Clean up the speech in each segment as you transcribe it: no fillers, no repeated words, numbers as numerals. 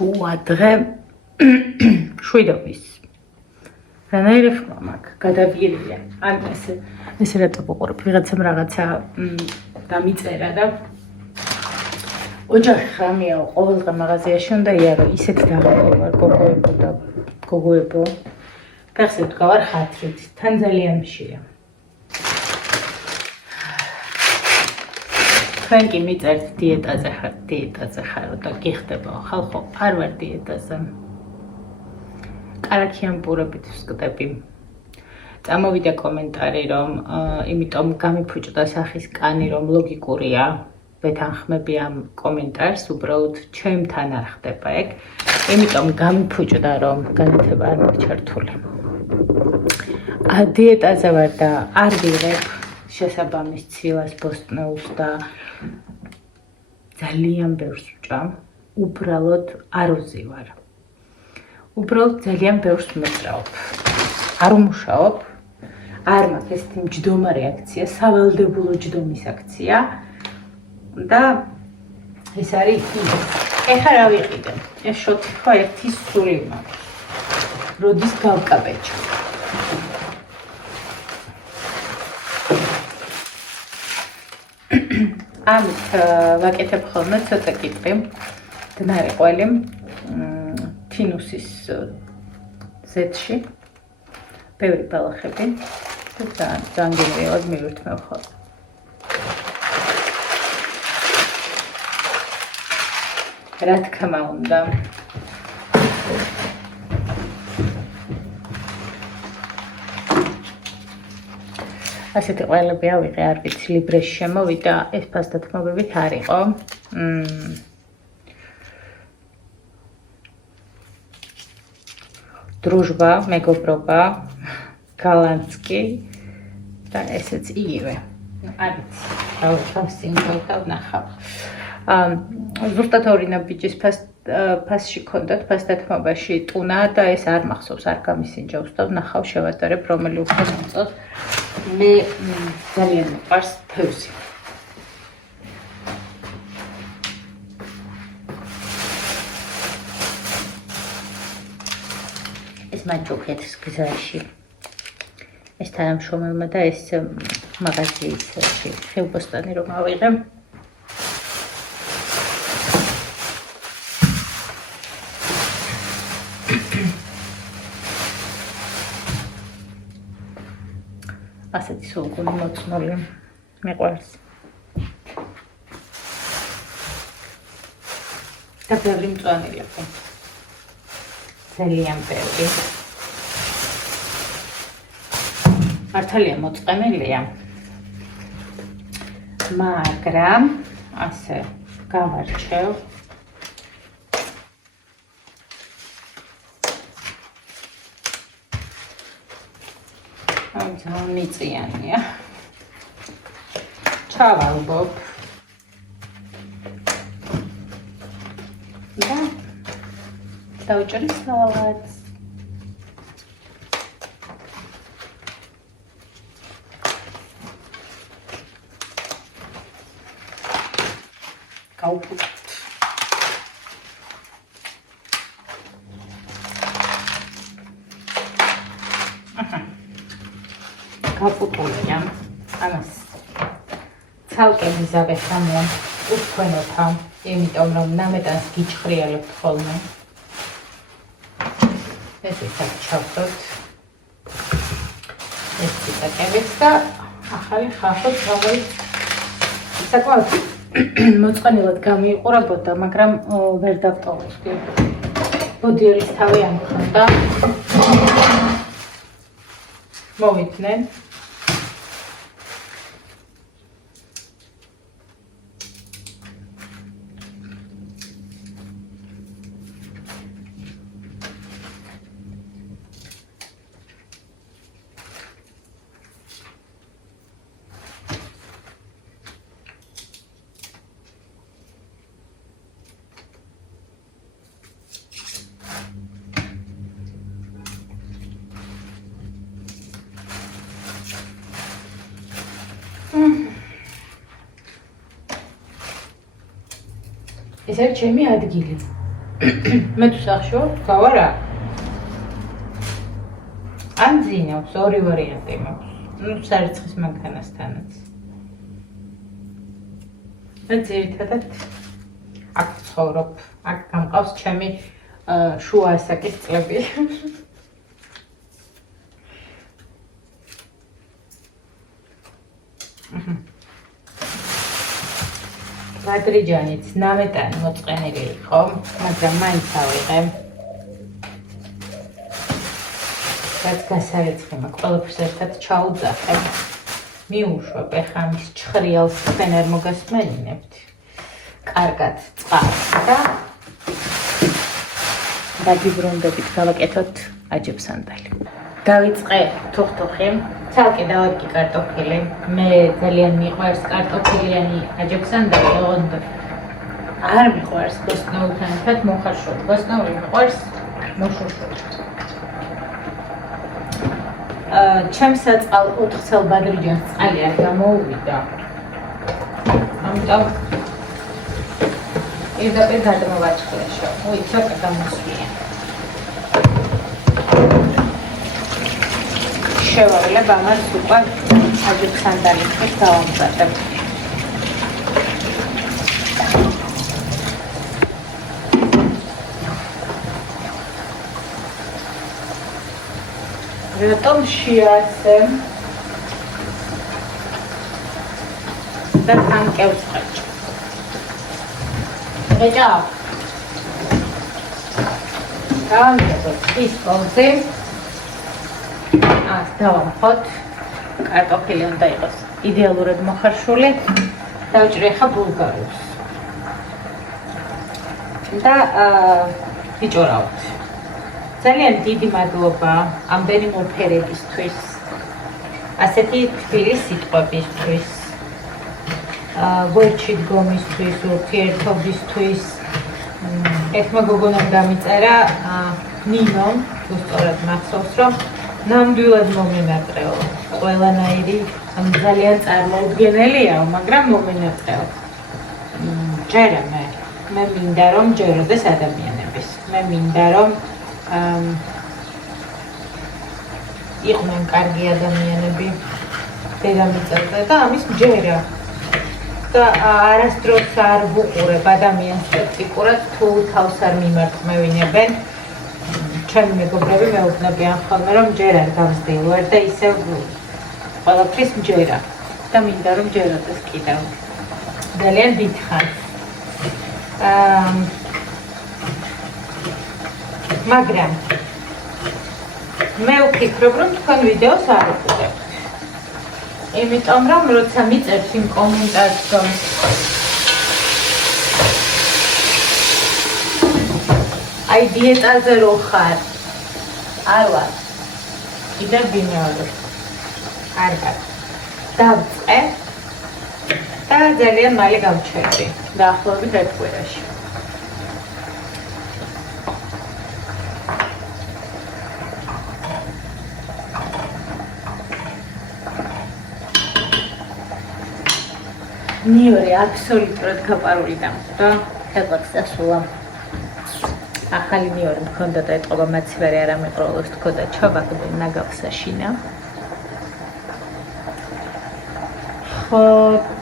Уадре შვიდობის. რანაირი ხმა მაქვს, გადავიერია. ან ესე რატო ვუყურებ, ვიღაცამ რაღაცა დამიწერა და ოჯახი ხამია, ყოველდღე მაღაზიაში უნდა იარო, ისეთ დაღუპვარ გოგოებო და გოგოებო. გახსოვთ, გავარ ხათრით, თან ძალიან მშია. თქვენ კი მიწერთ დიეტაზე ხარო და გიხდებაო, ხალხო, არ ვარ დიეტაზე. კარაქიან პურებით ვსკდები. წამოვიდა კომენტარი, რომ იმიტომ გამიფუჭდა სახის კანი, რომ ლოგიკურია. ვეთანხმები ამ კომენტარს, უბრალოდ ჩემთან არ ხდება ეგ. იმიტომ გამიფუჭდა, რომ განათება არ მაქვს ჩართული. დიეტაზე ვარ და არ ვიღებ შესაბამის ცილას ბოსტნეულს და ძალიან ბევრს ვჭამ. უბრალოდ არ უზივარ. უბრალოდ ძალიან ბევრს მეწრავ. არ უმუშაობ. არ მაქვს ესეთი მჯდომარე აქცია, სავალდებულო ჯდომის აქცია. და ეს არის ის. ეხლა რა ვიყიდე? ეს შოთი ხო ერთი სული მაქვს. როდის გავკაბეჭო. ამით ვაკეთებ ხოლმე ცოტა კიტრი. დნარი ყველი თინუსის ზეთში. ბევრი ბალახები და ძალიან გენერალად მივირთმევ ხოლმე. რა თქმა უნდა. ასეთი ყველები ავიღე, არ ვიცი, ლიბრეში შემოვიდა, ეს ფასდათმობებით არ იყო. დრუჟბა, მეგობრობა, გალანსკი და ესეც იგივე. არ ვიცი, თავის წინ გავნახავ. ზუსტად ორი ნაბიჯის ფასში ქონდათ, ფასდათმობაში ტუნა და ეს არ მახსოვს, არ გამისინჯავს და ვნახავ, შევადარებ, რომელი უფრო მოწონს. მე ძალიან მიყვარს თევზი. ეს მაჯოქეთის გზაში. ეს თანამშრომელმა და ეს მაღაზიის ხევბოსტანი რომ ავიღე. ასეთი სულგუნი მოწმული მიყვარს. და ბევრი მწვანეა ხო? ძალიან ბევრი. მართალია მოწყენილია. მაგრამ ასე გავარჩევ. ძალიან მიწიანია. ჩავალბობ. და დავჭერი სალატს. გავფუჭ. გაფუტულია. ამას ცალკე მიზავე ხამია უთქვენოთა, იმიტომ რომ ნამეტანს გიჩხრიალებთ ხოლმე. ეს ისეთ ჩავდოთ. ეს ციტაკებით და ახალი ხალხოთ გავაიც. საკმაოდ მოწყენილად გამიიყურებოდა, მაგრამ ვერ დავტოვებდი. ბოდიერის თავი ამქონდა. მოვიდნენ. ეს არის ჩემი ადგილი. მე თუ სახში ვარ, გავარ რა. ან ძინავს, ორი ვარიანტი მაქვს. ნუ სარიცხის მანქანასთანაც. მე ძირითადად აქ ცხოვრობ, აქ გამყავს ჩემი შუა ასაკის წლები. ბადრიჯანიც ნამეტანი მოწყენილი იყო, მაგრამ მაინც ავიღე. რაც გასარიცხი მაქვს, ყველაფერს ერთად ჩაუძახე. მიუშვებ, ეხლა მის ჩხრიალს თქვენ არ მოგასმენინებთ. კარგად წყარს და დაგიბრუნდებით, გავაკეთოთ აჯებსანდალი. დავიწყე თუხთუხი, ცალკე დავადკი კარტოფილი. მე ძალიან მიყვარს კარტოფილიანი აჯებსანდალი, ოღონდ არ მიყვარს ბოსტნეულთან ერთად მოხარშული. ბოსტნეული მიყვარს მოშუშული. ჩემს საწყალ 4 წელ ბადრიჯანს წყალი არ გამოუვიდა. ამიტომ პირდაპირ გადმოვაჭრეშო. უი, ცოტა გამოსვია. შევავლებ ამას უკვე აჯებსანდალისთვის დავამზადებ. რატომ შეასე და თანკევს ყაჭ. რეჭა. დავამზადებ ის პონზე. დავამხოთ. კარტოფილი უნდა იყოს იდეალურად მოხარშული. დავჭრე ხა ბულგარულს. და ვიჭორავთ. ძალიან დიდი მადლობა ამდენი მოფერებისთვის. ასეთი თბილი სიტყვებისთვის. ვერჩი დგომისთვის, ურთიერთობისთვის. ერთმა გოგონამ დამიწერა ნინომ, უსწორად მახსოვს, რომ ნამდვილად მომენატრეო. ყველანაირი ძალიან წარმოუდგენელია, მაგრამ მომენატრეო. ჯერა მე მინდა რომ ჯეროდეს ადამიანების. მე მინდა რომ იყვნენ კარგი ადამიანები დედამიწაზე და ამის მჯერა. და არასდროს არ ვუყურებ ადამიანს სკეპტიკურად თუ თავს არ მიმარწმევინებენ. ჩემი მეგობრები მეუბნებიან ხოლმე რომ ჯერ არ გავსდივარ და ისევ ყველაფრის მჯერა და მინდა რომ ჯეროდეს კიდევ. ძალიან დიდხანს. მაგრამ მე ვფიქრობ რომ თქვენ ვიდეოს არ უყურებთ. იმიტომ რომ როცა მიწერთ იმ კომენტარს რომ აი დიეტაზე რო ხარ არ ვარ კიდევ ვიმეორებ კარგად დავწყე და ძალიან მალე გავჩერდი დაახლოებით ერთ კვირაში. ნიორე აბსოლუტურად გაპარული დამხვდა. ხელს ასულა. ახალი ნიორე მქონდა და ეთყობა მაცივარი არ ამიყროლოს თქოდა ჩავაგდე ნაგავსაშინა. ხო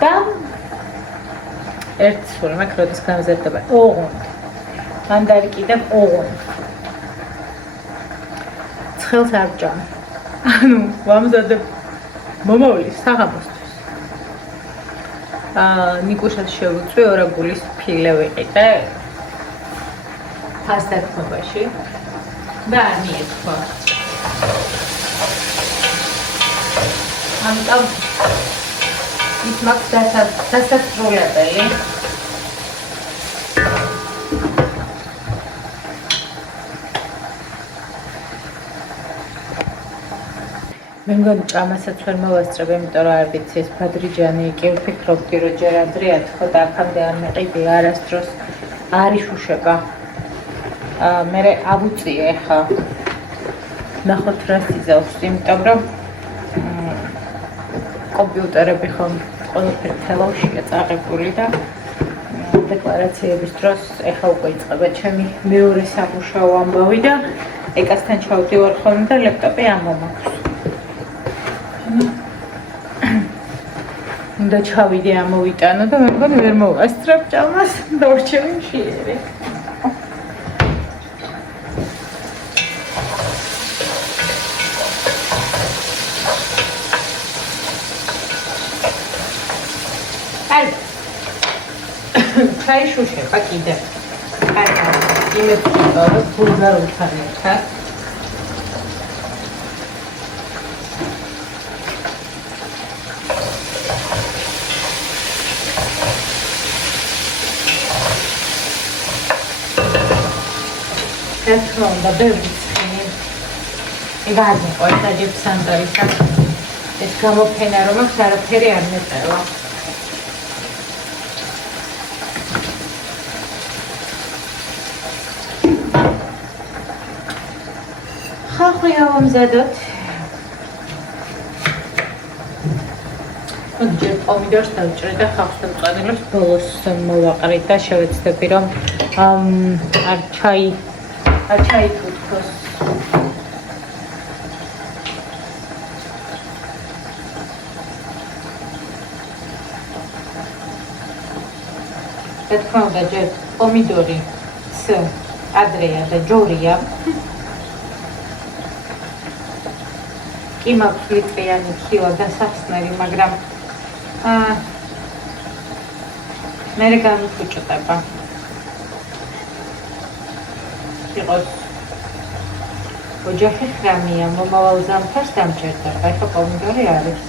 და ერთ სულ მაქვს როდის გამზადდება ოღონდ. მან დავიკიდებ ოღონდ. ცხელს არ ვჭამ. ანუ ვამზადებ მომავლის საღამოსთვის. ნიკუშას შევუწვი ორაგულის ფილე ვიყიდე ფასდათმობაში და არ მიექვა. ამიტომ ის მაქვს დასასრულებელი. მე მგონი ჭამასაც ვერ მოვასწრებ, იმიტომ რომ არ ვიცი ეს ბადრიჯანი კი ვფიქრობდი რომ ჯერ ადრეა თქო და აქამდე არ მეყიდი არასდროს არ იშუშება. მე ავუწიე ხა ნახოთ რა სიზავს, იმიტომ რომ კომპიუტერები ხომ ყველაფერი თელავშია წაღებული და დეკლარაციების დროს ეხლა უკვე იწყება ჩემი მეორე სამუშაო ამბავი და ეკასთან ჩავდივარ ხოლმე და ლეპტოპი ამომაქვს. უნდა ჩავიდე ამოვიტანო და მე მგონი ვერ მოვასწრებ ჭამას და ორჩევი მშიერი. ჩაიშუშება კიდე. იმედი რომ ბულგარულთან ერთად. ეს უნდა ბევრი ცხენი. იგაძე ყველა ჯებსანდარისა. ეს გამოფენა რომ აქვს არაფერი არ მეწევა. ხახვია ვამზადოთ. ჯერ პომიდორს დავჭრე და ხავსს დავწყადილებს ბოლოს მოვაყრით და შევეცდები რომ არ ჩაითუთქოს. რა თქმა უნდა ჯერ პომიდორი ადრეა და ჯორია. კი მაქვს ლიტრიანი ქილა დასახსნელი, მაგრამ მერე გამიფუჭდება. იყოს ოჯახი ხრამია, მომავალ ზამთარს დამჭერდება. ეხლა პომიდორი არის.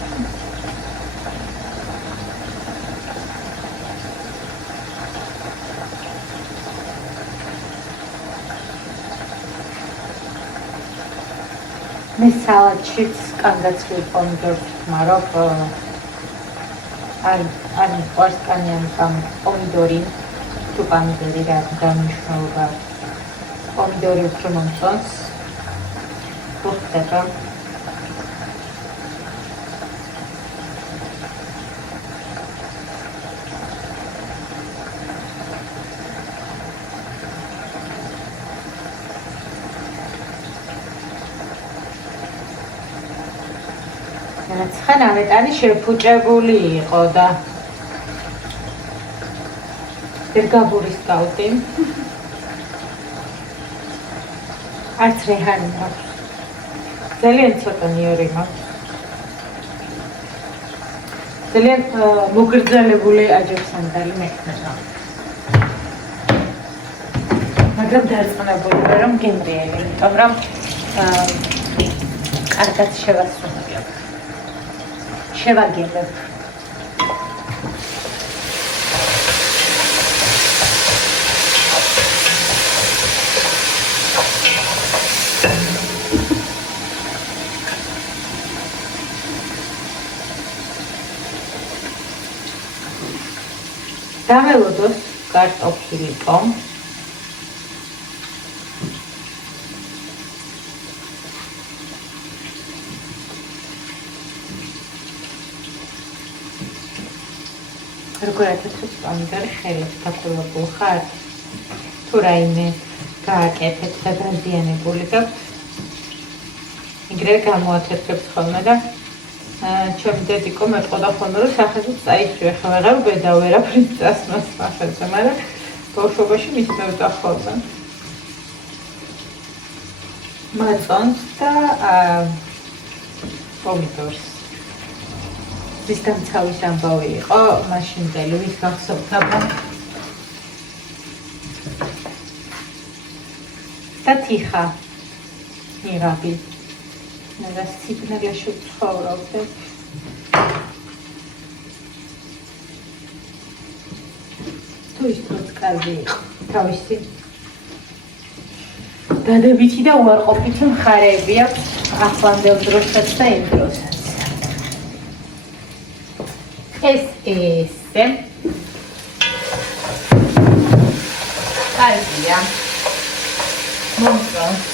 მე სალატშიც კანგაცვლილ პომიდორს ვხმარობ. არ მიყვარს კანიანი პომიდორი, თუ პომიდორი რა დანიშნულება. პომიდორი უფრო მომწონს. ხდება. ცხენამეტანი შეფუჭებული იყო და დერგაბურის კაუტი. არც რეჰანი მაქვს. ძალიან ცოტა ნიორი მაქვს. ძალიან მოგრძალებული აჯებსანდალი მექნება. მაგრამ დარწმუნებული ვარ რომ გემრიელი, იმიტომ რომ კარგად შევასრულებ. შევაგებებ. დაველოდოს კარტოფილიკო. როგორ ეთეთრებს პომიდორი ხელით დაკულებული ხარ? თუ რაიმე გააკეთეთ და დაზიანებული გაქვთ, იგრე გამოათეთრებს ხოლმე და ჩემი დედიკო მეტყოდა ხოლმე რომ სახეზე წაიწვია, ხა ვეღარ ვბედა ვერაფრის წასმას სახეზე, მაგრამ ბავშვობაში მის მევდა ხოლმე. მაწონს და პომიდორს. ვის დამცავის ამბავი იყო, მაშინდელი ვის გახსოვთ აბა? და თიხა მიღაბი. და სიბნელეში ვცხოვრობდი. თუ ის დროც კარგი იყო, თავისი დადებითი და უარყოფითი მხარეები აქვს ახლანდელ დროსაც და იმ დროსაც. ეს ესე კარგია. მომწონს.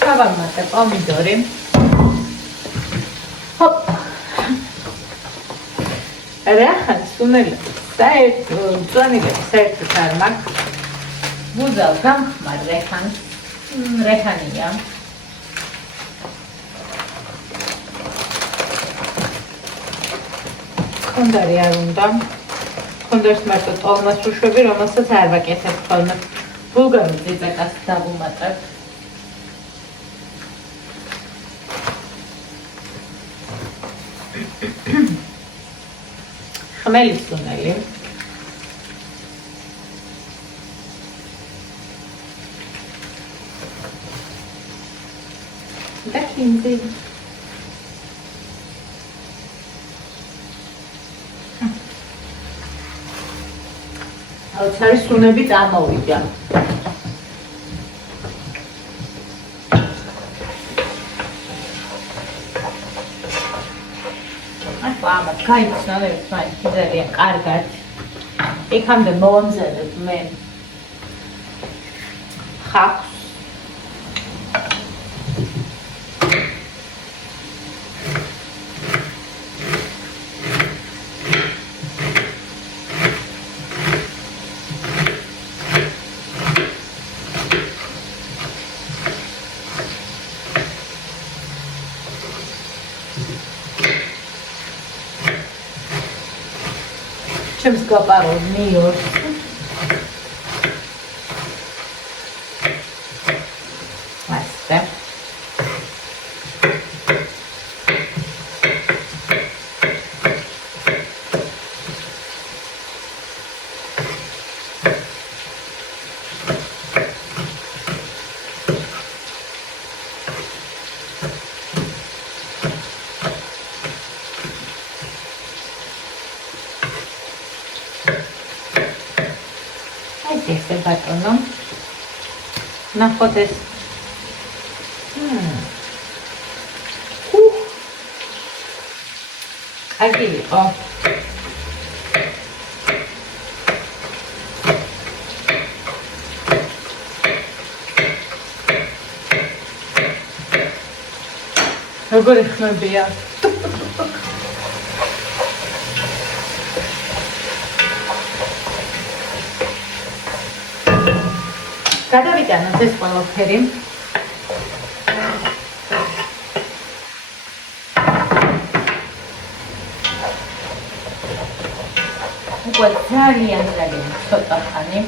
დავამატე პომიდორი. რახან სუნელები წვანილები საერთოდ არ მაქვს ვუძალ გამხმარ რეჰანია კონდარი არ უნდა კონდარს მარტო ტოლმას უშვები რომელსაც არ ვაკეთებ ხოლმე ბულგარულ ძეძაკას დავუმატებ ხმელი სუნელი და კინძი აუცარი სუნები წამოვიდა აბა გაიცნობთ მაინც ძალიან კარგად იქამდე მოვამზადებ მე ხახს ჩემს გაპარო ნიორს მასე ესე ბატონო ნახოთ ეს კარგი იყო როგორი ხმებია გადავიტანოთ ეს ყველაფერი უკვე ძალიან ცოტა ხანი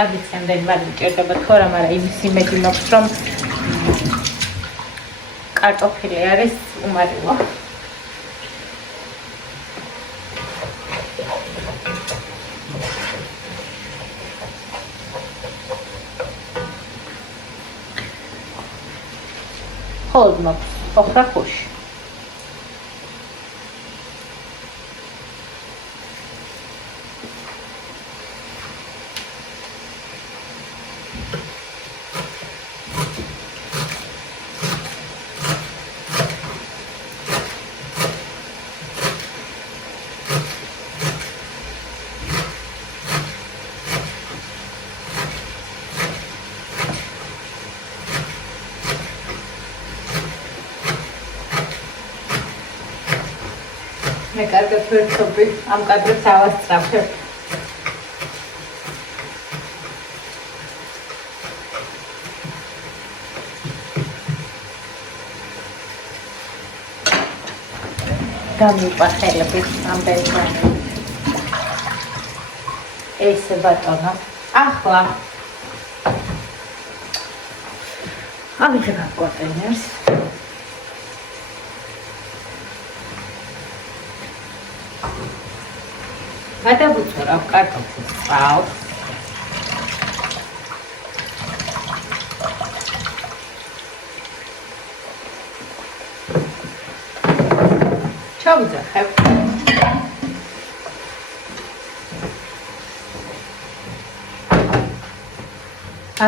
აღიცემდნენ მაგრამ ჭირდება თუ არა მაგრამ იმის იმედი მაქვს რომ კარტოფილი არის უმარიო hold maps ოხრა ხუში მე კარგად ვერცობი ამ კადრებს ავასწრაფებ გამიყვახელებით ამ ბეჭდვანებით ესე ბატონო ახლა ავიღებ ამ კონტეინერს გადავუწურავ კარტოფილს წყალს ჩავუძახებ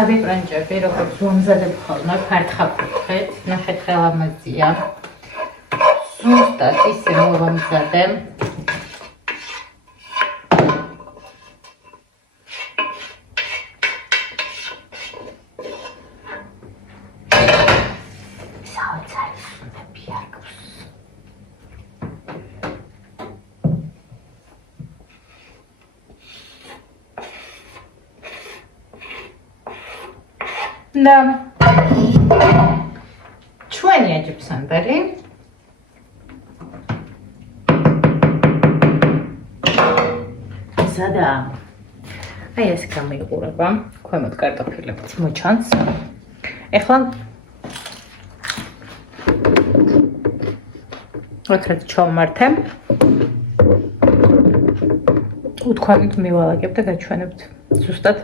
ავიბრანჭები როგორც ვამზადებ ხოლმე ფართხა კუთხით ნახეთ ხელამაზია ზუსტად ისე მოვამზადებ ახალ წარისუნები აქვს. და ჩვენი აჯიბსანდარი სადა აი ეს გამიყურება ქვემოთ კარტოფილებიც მოჩანს ეხლა ოქრად ჩავმართე უთქვამით მივალაგებ და გაჩვენებთ ზუსტად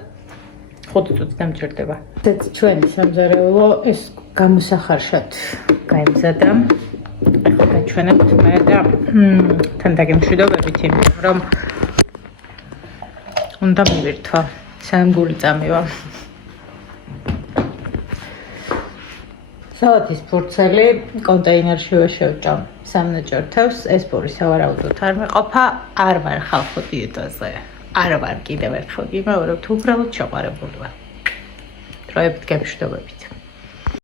5 წუთი დამჭირდება. ეს ჩვენი სამზარეულო ეს გამოსახარშად გაემზადა. ახლა გაჩვენებთ მე და თან დაგემშვიდობებით იმიტომ რომ უნდა მივირთვა სანამ გული წამივა. სალათის ფურცელი კონტეინერშივე შევჭამ 3 ნაჭრთავს. ეს პური სავარაუდოდ არ მეყოფა, არ ვარ ხალხო დიეტაზე. არ ვარ კიდევ ერთხელ გიმეორებთ, უბრალოდ ჩაყარებული ვარ. დროებით გემშვიდობებით.